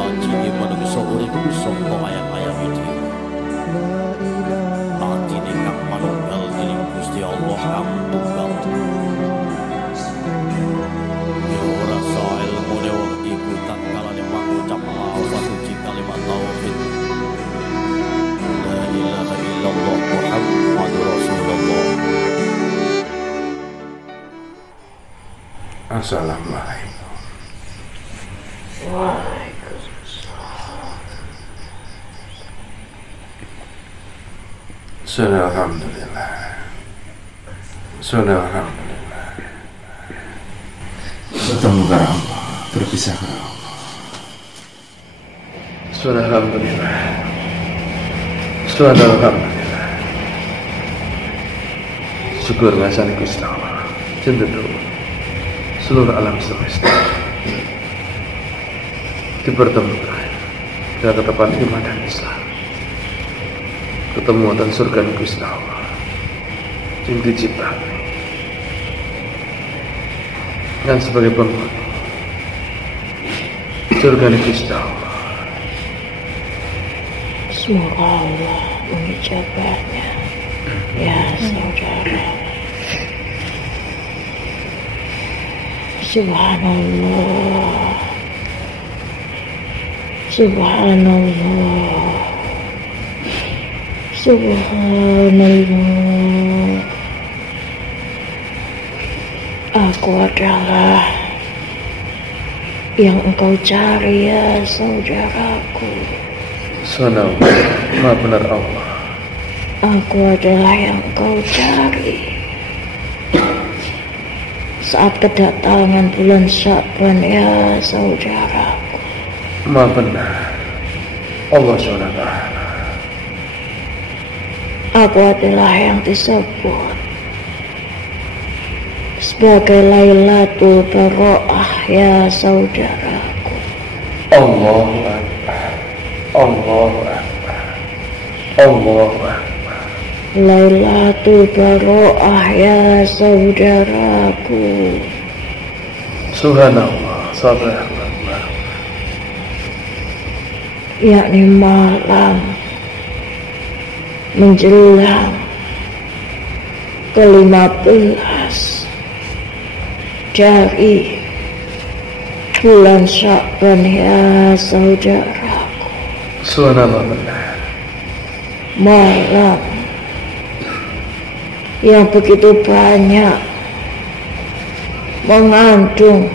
haji menungso urip saka ayam-ayam iki. Atine kang manunggal dening Gusti Allah kang tunggal. Ya ora sae ilmune wong iku tak kalane mangucap lafaz suci kalimat tauhid. La ilaha illallah Muhammadur Rasulullah. Assalamualaikum. Waalaikumsalam. Alhamdulillah. Alhamdulillah. Bertemu karena Allah, berpisah karena Allah. Alhamdulillah. Alhamdulillah. Syukur ngasani Gusti Allah. Cenderung seluruh alam semesta dipertemukan dengan ketetapan iman dan Islam, ketemu dan surga Gusti Allah yang diciptakan dan sebagai penghuni surga Gusti Allah. Semoga Allah mengijabahnya, ya saudara. Subhanallah, Subhanallah, Subhanallah. Aku adalah yang engkau cari, ya saudaraku. Subhanallah, Maha benar Allah. Aku adalah yang engkau cari saat kedatangan bulan Sya'ban, ya saudaraku. Maha benar Allah SWT. Aku adalah yang disebut sebagai Lailatul Baro'ah, ya saudaraku. Allahu Akbar, Allahu Akbar, Allahu Akbar. Lailatul Baro'ah, ya saudaraku. Subhanallah, subhanallah. Yakni malam menjelang ke-15 dari bulan Sya'ban, ya saudaraku. Subhanallah benar. Malam yang begitu banyak mengandung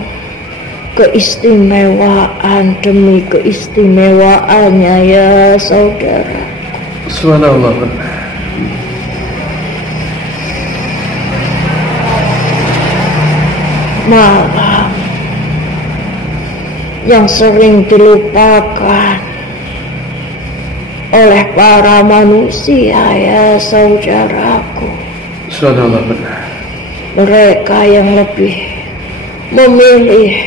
keistimewaan demi keistimewaannya, ya saudara. Subhanallah benar. Malam yang sering dilupakan oleh para manusia, ya saudaraku. Subhanallah benar. Mereka yang lebih memilih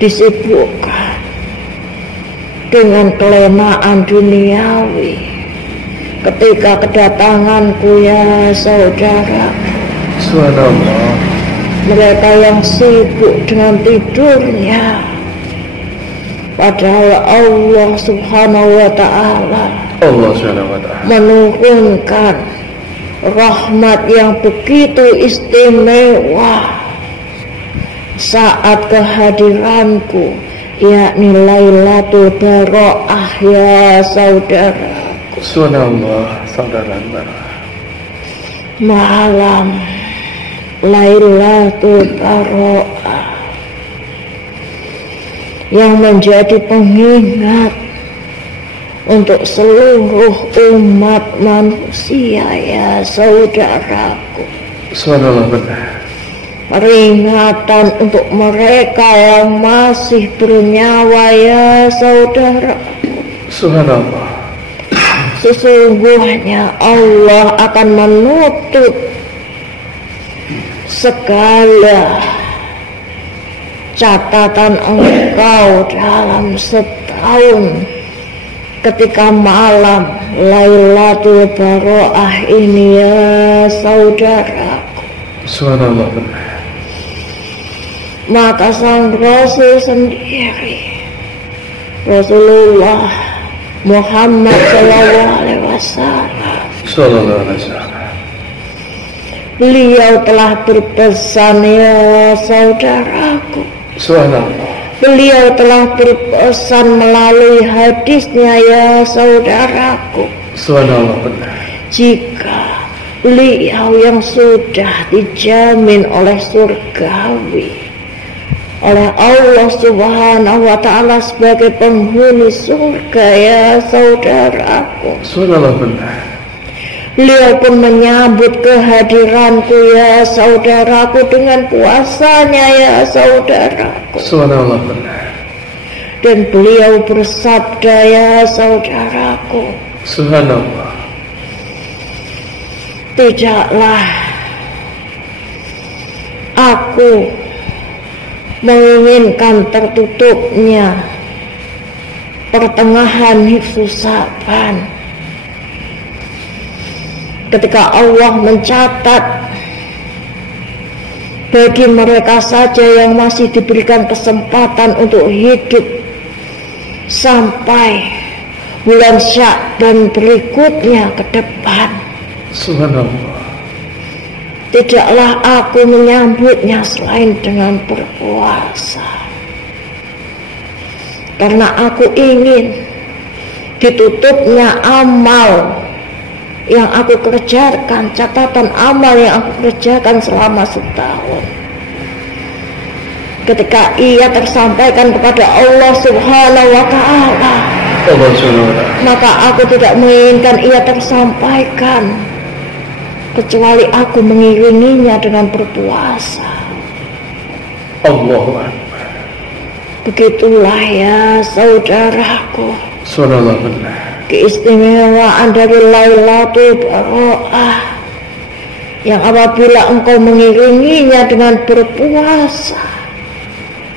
disibukkan dengan kelenaan duniawi ketika kedatanganku, ya saudara. Subhanallah. Mereka yang sibuk dengan tidurnya, padahal Allah Subhanahu wa ta'ala menurunkan rahmat yang begitu istimewa saat kehadiranku, yakni Lailatul Baro'ah, ya saudara. Subhanallah, saudara. Malam Lailatul Baro'ah yang menjadi pengingat untuk seluruh umat manusia, ya saudaraku. Subhanallah benar. Peringatan untuk mereka yang masih bernyawa, ya saudara. Subhanallah. Sesungguhnya Allah akan menutup segala catatan engkau dalam setahun ketika malam Lailatul Baro'ah ini, ya saudara. Subhanallah benar. Maka sang Rasul sendiri Rasulullah Muhammad Sallallahu Alaihi Wasallam. Sallallahu Alaihi Wasallam. Beliau telah berpesan, ya saudaraku. Subhanallah. Beliau telah berpesan melalui hadisnya, ya saudaraku. Subhanallah, benar. Jika beliau yang sudah dijamin oleh surgawi oleh Allah Subhanahu wa Ta'ala sebagai penghuni surga, ya saudaraku. Subhanallah, benar. Beliau pun menyambut kehadiranku, ya saudaraku, dengan puasanya, ya saudaraku. Subhanallah, benar. Dan beliau bersabda, ya saudaraku, Subhanallah. tidaklah aku menginginkan tertutupnya pertengahan hifdzus Sa'ban ketika Allah mencatat bagi mereka saja yang masih diberikan kesempatan untuk hidup sampai bulan Sya'ban berikutnya ke depan. Subhanallah. Tidaklah aku menyambutnya selain dengan berpuasa, karena aku ingin ditutupnya amal yang aku kerjakan, catatan amal yang aku kerjakan selama setahun. Ketika ia tersampaikan kepada Allah Subhanahu wa Ta'ala, maka aku tidak menginginkan ia tersampaikan kecuali aku mengiringinya dengan berpuasa. Allahu Akbar. Begitulah, ya saudaraku, Subhanallah, benar. keistimewaan dari Lailatul Baro'ah yang apabila engkau mengiringinya dengan berpuasa,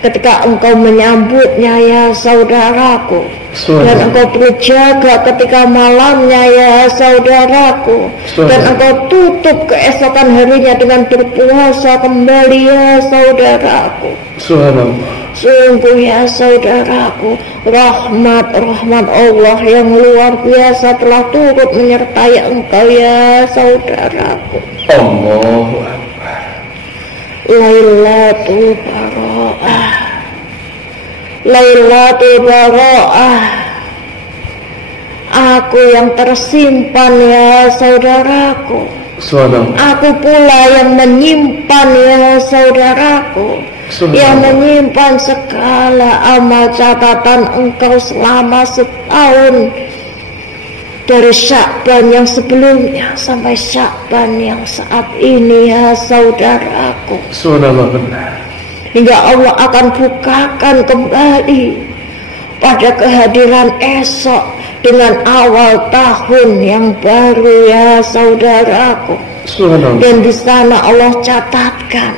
ketika engkau menyambutnya, ya saudaraku, dan engkau berjaga ketika malamnya, ya saudaraku, dan engkau tutup keesokan harinya dengan berpuasa kembali, ya saudaraku. Subhanallah. Sungguh, ya saudaraku, rahmat Allah yang luar biasa telah turut menyertai engkau, ya saudaraku. Allahu Akbar. Lailatul Baro'ah, Lailatul Baro'ah, aku yang tersimpan, ya saudaraku. Subhanallah. Aku pula yang menyimpan, ya saudaraku, yang menyimpan segala amal catatan engkau selama setahun, dari Sya'ban yang sebelumnya sampai Sya'ban yang saat ini, ya saudaraku. Subhanallah, benar. Hingga Allah akan bukakan kembali pada kehadiran esok dengan awal tahun yang baru, ya saudaraku. Subhanallah. Dan di sana Allah catatkan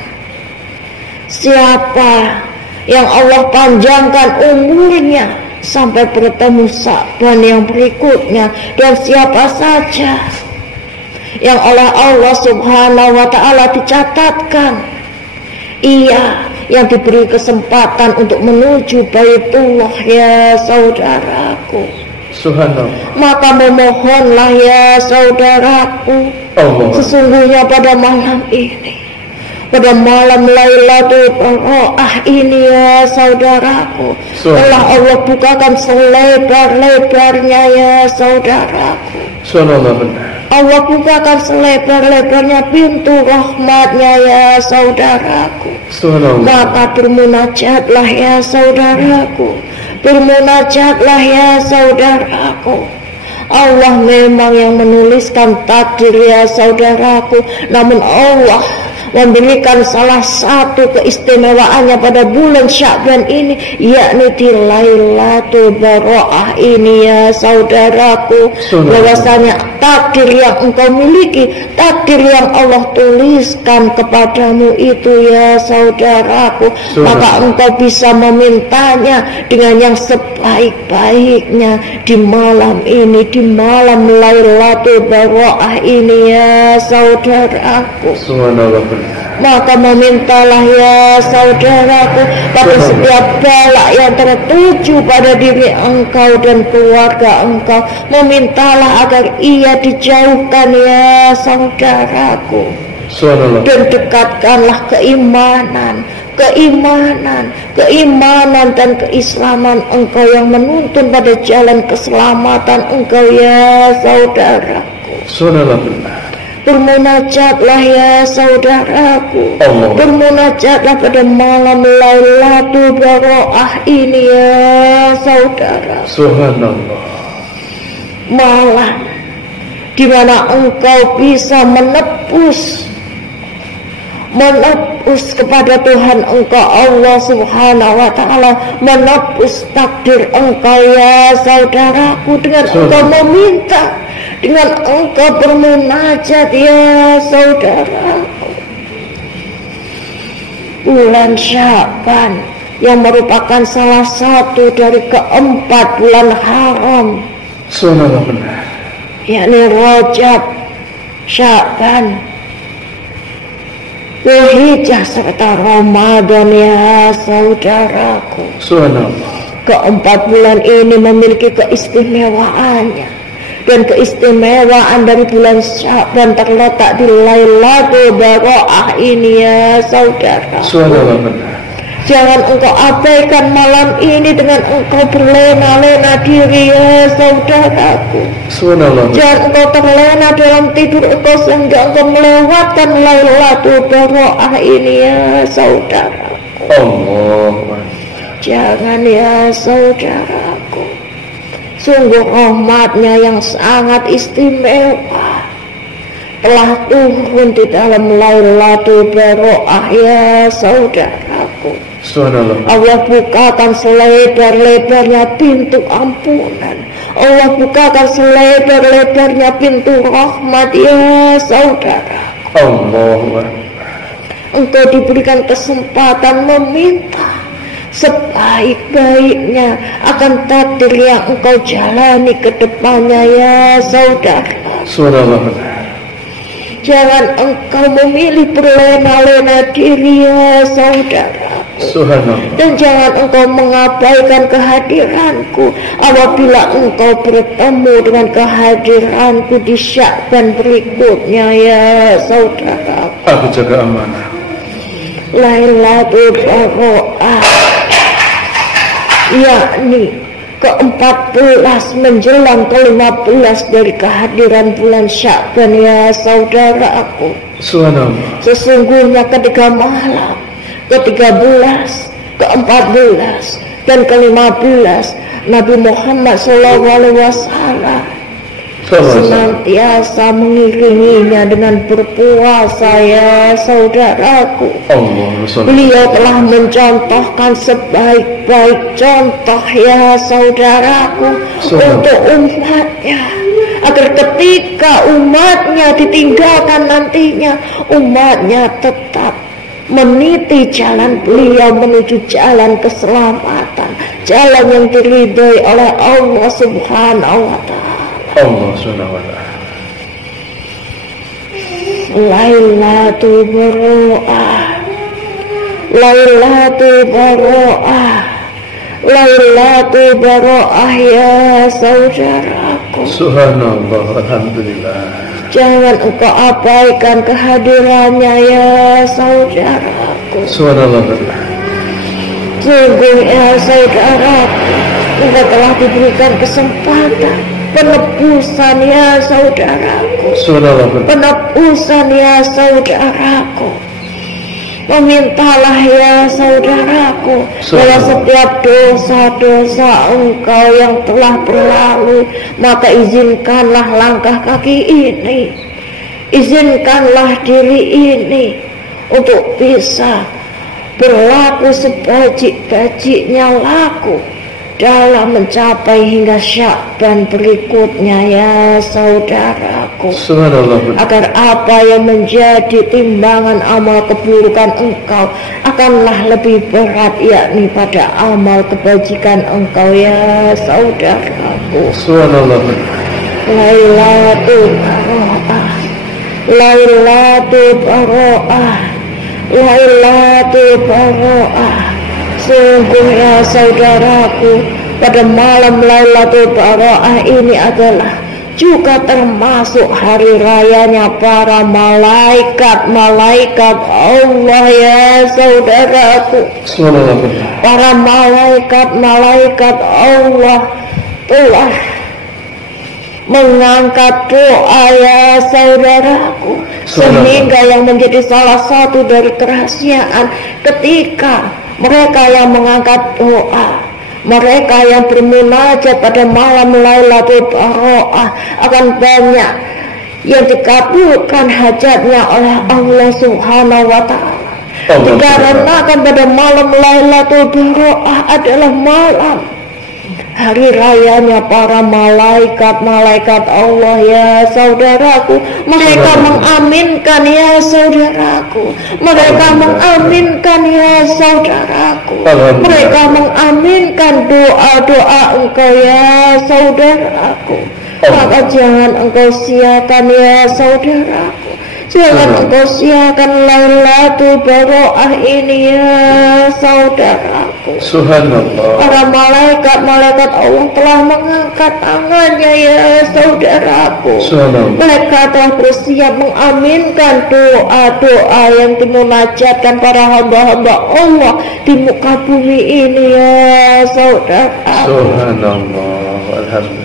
siapa yang Allah panjangkan umurnya sampai bertemu Sya'ban yang berikutnya, dan siapa saja yang oleh Allah Subhanahu wa Ta'ala dicatatkan ia yang diberi kesempatan untuk menuju Baitullah, ya saudaraku. Subhanallah. Maka memohonlah, ya saudaraku, sesungguhnya pada malam ini, pada malam Lailatul Baro'ah ini, ya saudaraku, telah Allah bukakan selebar-lebarnya, ya saudaraku. Subhanallah, benar. Allah bukakan selebar-lebarnya pintu rahmatnya, ya saudaraku. Subhanallah. Maka bermunajatlah, ya saudaraku, bermunajatlah, ya saudaraku. Allah memang yang menuliskan takdir, ya saudaraku, namun Allah memberikan salah satu keistimewaannya pada bulan Sya'ban ini, yakni di Lailatul Baro'ah ini, ya saudaraku, bahwasanya takdir yang engkau miliki, takdir yang Allah tuliskan kepadamu itu, ya saudaraku, maka engkau bisa memintanya dengan yang sebaik-baiknya di malam ini, di malam Lailatul Baro'ah ini, ya saudaraku. Subhanallah, benar. Maka memintalah ya saudaraku pada setiap bala yang tertuju pada diri engkau dan keluarga engkau. Memintalah agar ia dijauhkan ya saudaraku. Dan dekatkanlah keimanan dan keislaman engkau yang menuntun pada jalan keselamatan engkau ya saudaraku. Bermunajatlah ya saudaraku. Bermunajatlah pada malam Lailatul Baroah ini ya saudara. Subhanallah. Malam di mana engkau bisa menebus kepada Tuhan engkau Allah Subhanahu wa ta'ala, menebus takdir engkau ya saudaraku dengan engkau meminta, dengan engkau bermunajat ya saudaraku. Bulan Sya'ban yang merupakan salah satu dari keempat bulan haram, yakni Rajab, Sya'ban, Dzulhijjah serta Ramadan ya saudaraku. Keempat bulan ini memiliki keistimewaannya, dan keistimewaan dari bulan Sya'ban terletak di Lailatul Baroah ini ya saudara. Jangan engkau abaikan malam ini dengan engkau berlena-lena diri ya saudaraku. Jangan engkau terlena dalam tidur engkau sehingga engkau melewatkan Lailatul Baroah ini ya saudaraku. Jangan ya saudaraku. Sungguh rahmatnya yang sangat istimewa telah turun di dalam Lailatul Baroah ya saudaraku. Allah bukakan selebar-lebarnya pintu ampunan. Allah bukakan selebar-lebarnya pintu rahmat ya saudaraku. Engkau diberikan kesempatan meminta sebaik-baiknya akan takdir yang engkau jalani ke depannya ya saudara. Jangan engkau memilih berlena-lena diri ya saudara. Dan jangan engkau mengabaikan kehadiranku apabila engkau bertemu dengan kehadiranku di Sya'ban berikutnya ya saudara. Aku jaga amanah. Lailatul Baroah, yakni ke-14 menjelang ke-15 dari kehadiran bulan Sya'ban ya saudaraku. Sesungguhnya ketika malam ke-13, ke-14 dan ke-15 Nabi Muhammad SAW senantiasa mengiringinya dengan berpuasa ya saudaraku. Beliau telah mencontohkan sebaik-baik contoh ya saudaraku untuk umatnya, agar ketika umatnya ditinggalkan nantinya, umatnya tetap meniti jalan beliau menuju jalan keselamatan, jalan yang diridhoi oleh Allah Subhanahu wa ta'ala. Lailatul Baroah, Lailatul Baroah, Lailatul Baroah ya saudaraku. Subhanallah, alhamdulillah. Jangan engkau abaikan kehadirannya ya saudaraku. Subhanallah. Sungguh ya saudaraku, engkau telah diberikan kesempatan penebusan ya saudaraku. Penebusan ya saudaraku. Memintalah ya saudaraku dalam setiap dosa-dosa engkau yang telah berlalu, maka izinkanlah langkah kaki ini, izinkanlah diri ini untuk bisa berlaku sebajik-bajiknya laku dalam mencapai hingga Sya'ban berikutnya ya saudaraku. Agar apa yang menjadi timbangan amal keburukan engkau akanlah lebih berat, yakni pada amal kebajikan engkau ya saudaraku. Lailatul Baroah, Lailatul Baroah, Lailatul Baro'ah. Sungguh ya saudaraku, pada malam Lailatul Baro'ah ini adalah juga termasuk hari rayanya para malaikat Allah ya saudaraku. Para malaikat Allah telah mengangkat doa ya saudaraku, sehingga yang menjadi salah satu dari kerahasiaan ketika mereka yang mengangkat doa, mereka yang bermunajat pada malam Lailatul Baro'ah akan banyak yang dikabulkan hajatnya oleh Allah Subhanahu wa Ta'ala. Dikarenakan pada malam Lailatul Baro'ah adalah malam hari rayanya para malaikat Allah ya saudaraku. Mereka mengaminkan ya saudaraku. Mereka mengaminkan ya saudaraku. Mereka mengaminkan doa-doa engkau ya saudaraku. Maka jangan engkau siakan ya saudaraku. Jangan engkau siakan Lailatul Baro'ah ini ya saudaraku. Subhanallah. Para malaikat Allah telah mengangkat tangannya ya saudaraku. Mereka telah bersiap mengaminkan doa-doa yang dimunajatkan para hamba-hamba Allah di muka bumi ini ya saudaraku. Subhanallah. Alhamdulillah.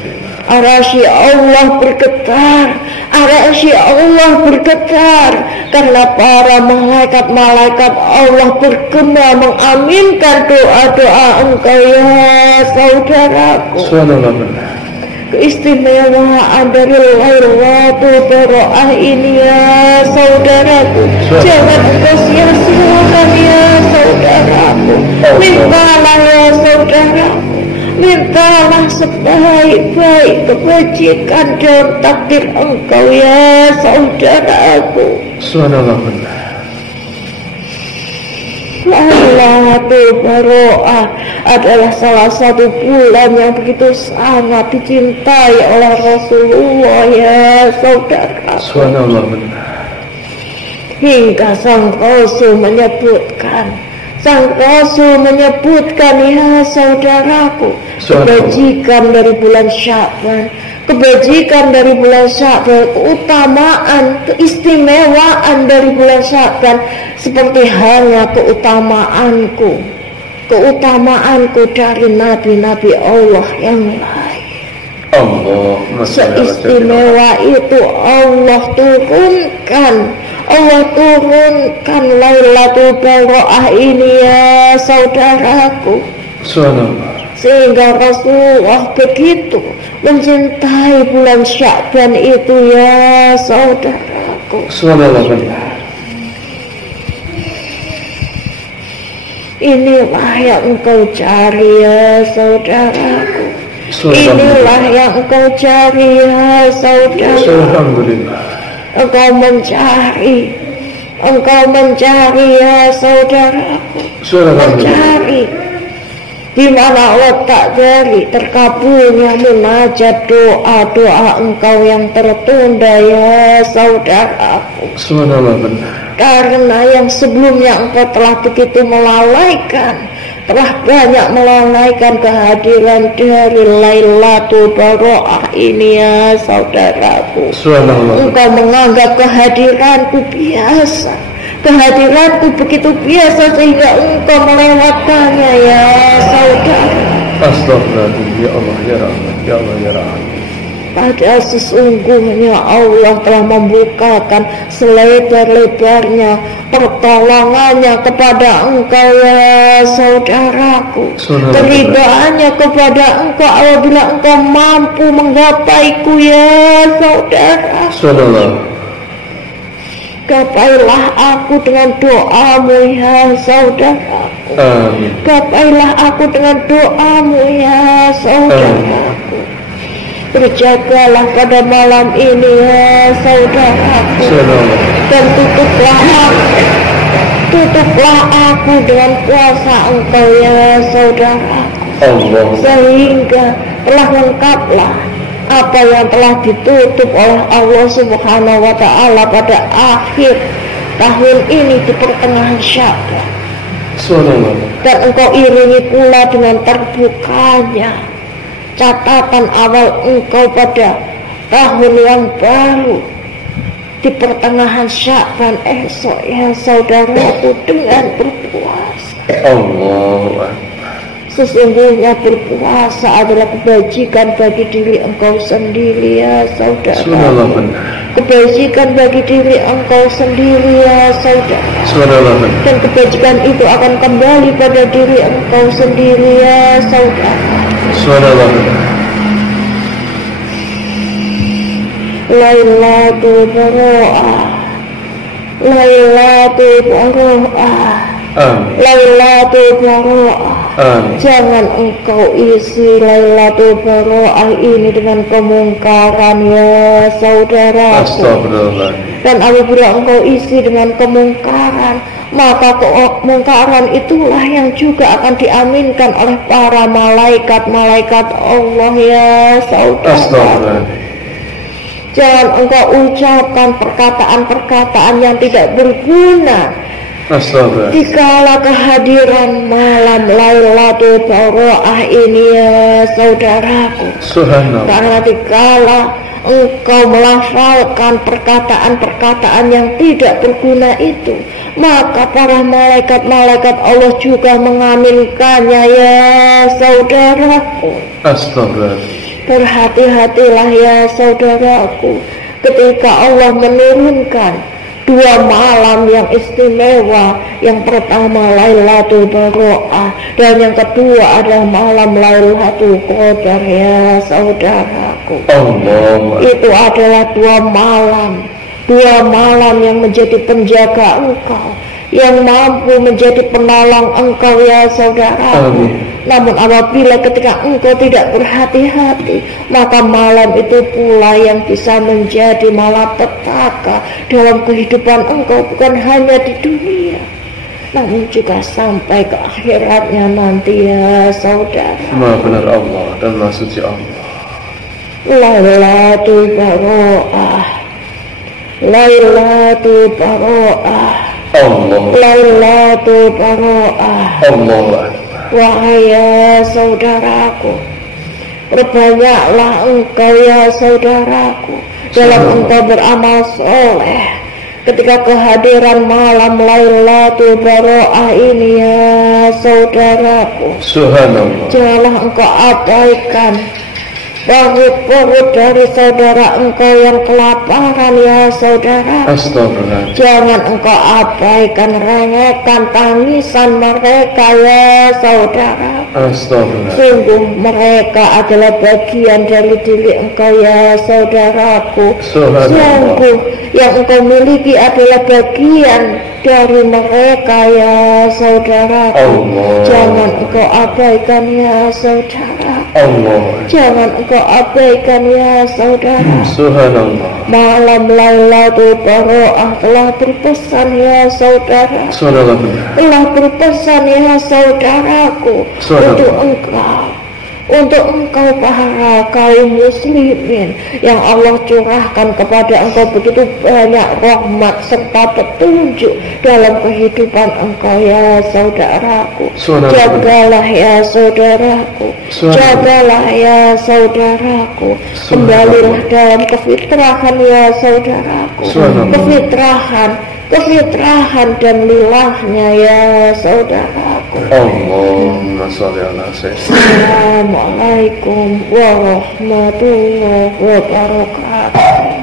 Arasy Allah bergetar, arasy Allah bergetar karena para malaikat Allah bergema mengaminkan doa-doa engkau ya saudaraku. Keistimewaan dari Lailatul Baro'ah ini ya saudaraku, jangan engkau sia-siakan ya saudaraku. Mintalah ya saudaraku, mintalah sebaik-baik kebajikan dalam takdir engkau ya saudaraku. Subhanallah. Lailatul Baro'ah adalah salah satu bulan yang begitu sangat dicintai oleh Rasulullah ya saudaraku. Subhanallah. Hingga Sang Rasul menyebutkan ya saudaraku, kebajikan dari bulan Sya'ban, keutamaan, keistimewaan dari bulan Sya'ban seperti halnya keutamaanku dari nabi-nabi Allah yang lain. Seistimewa itu Allah turunkan Lailatul Baro'ah ini ya saudaraku. Sehingga Rasulullah begitu mencintai bulan Sya'ban itu ya saudaraku. Inilah yang engkau cari ya saudaraku. Inilah yang engkau cari ya saudaraku. Alhamdulillah. Engkau mencari ya saudaraku. Mencari di mana letak dari terkabulnya munajat doa-doa engkau yang tertunda ya saudaraku. Karena yang sebelumnya engkau telah begitu telah banyak melalaikan kehadiran dari Lailatul Baro'ah ini ya saudaraku. Engkau menganggap kehadiranku biasa, kehadiranku begitu biasa sehingga engkau melewatkannya ya saudara. Astagfirullahaladzim, ya Allah ya Rahman, ya Allah ya Rahman. Padahal sesungguhnya Allah telah membukakan selebar-lebarnya pertolongannya kepada engkau ya saudaraku. Keridaannya kepada engkau apabila engkau mampu menggapaiku ya saudara. Gapailah aku dengan doamu ya saudaraku. Gapailah aku dengan doamu ya saudaraku. Berjagalah pada malam ini ya saudaraku. Dan tutuplah aku dengan kuasa engkau ya saudaraku. Sehingga telah lengkaplah apa yang telah ditutup oleh Allah Subhanahu wa Ta'ala pada akhir tahun ini di pertengahan Sya'ban. Subhanallah. Dan engkau iringi pula dengan terbukanya catatan awal engkau pada tahun yang baru di pertengahan Sya'ban esok ya saudaraku dengan berpuasa. Allahu Akbar. Sesungguhnya berpuasa adalah kebajikan bagi diri engkau sendiri ya saudara. Subhanallah benar. Kebajikan bagi diri engkau sendiri ya saudara. Subhanallah benar. Dan kebajikan itu akan kembali pada diri engkau sendiri ya saudara. Subhanallah benar. Lailatul Baro'ah, Lailatul Baro'ah, Lailatul Baro'ah. Jangan engkau isi Lailatul Baro'ah ini dengan kemungkaran ya saudara. Dan apabila engkau isi dengan kemungkaran, maka kemungkaran itulah yang juga akan diaminkan oleh para malaikat-malaikat Allah ya saudara. Jangan engkau ucapkan perkataan-perkataan yang tidak berguna dikala kehadiran malam Lailatul Baro'ah ini ya saudaraku. Karena dikala engkau melafalkan perkataan-perkataan yang tidak berguna itu, maka para malaikat-malaikat Allah juga mengaminkannya ya saudaraku. Astagfirullah. Berhati-hatilah ya saudaraku ketika Allah menurunkan 2 malam yang istimewa. Yang pertama Lailatul Baro'ah dan yang kedua adalah malam Lailatul Qadar ya saudaraku. Itu adalah 2 malam yang menjadi penjaga engkau, yang mampu menjadi penolong engkau ya saudaraku. Namun apabila ketika engkau tidak berhati-hati, maka malam itu pula yang bisa menjadi malapetaka dalam kehidupan engkau, bukan hanya di dunia, namun juga sampai ke akhiratnya nanti ya saudara. Maha benar Allah dan Maha suci Allah. Lailatul Baro'ah, Lailatul Baro'ah, Lailatul Baro'ah. Allah. Wahai ya saudaraku, perbanyaklah engkau ya saudaraku dalam engkau beramal soleh ketika kehadiran malam Lailatul Baro'ah ini ya saudaraku. Subhanallah. Janganlah engkau abaikan perut-perut dari saudara engkau yang kelaparan ya saudara. Astagfirullah. Jangan engkau abaikan rengekan tangisan mereka ya saudara. Astagfirullah. Sungguh mereka adalah bagian dari diri engkau ya saudaraku. Sungguh yang engkau miliki adalah bagian dari mereka ya saudaraku. Jangan engkau abaikan ya saudara. Jangan engkau abaikan ya saudara. Subhanallah. Malam Lailatul Baro'ah telah berpesan ya saudara. Telah berpesan ya saudaraku untuk engkau para kaum muslimin yang Allah curahkan kepada engkau begitu banyak rahmat serta petunjuk dalam kehidupan engkau ya saudaraku. Jagalah ya saudaraku, jagalah ya saudaraku. Kembalilah dalam kefitrahan ya saudaraku, kefitrahan dan lilahnya ya saudaraku. Allahumma sholli ala sayyidina. Assalamualaikum warahmatullahi wabarakatuh.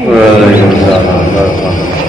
Waalaikumsalam warahmatullahi wabarakatuh.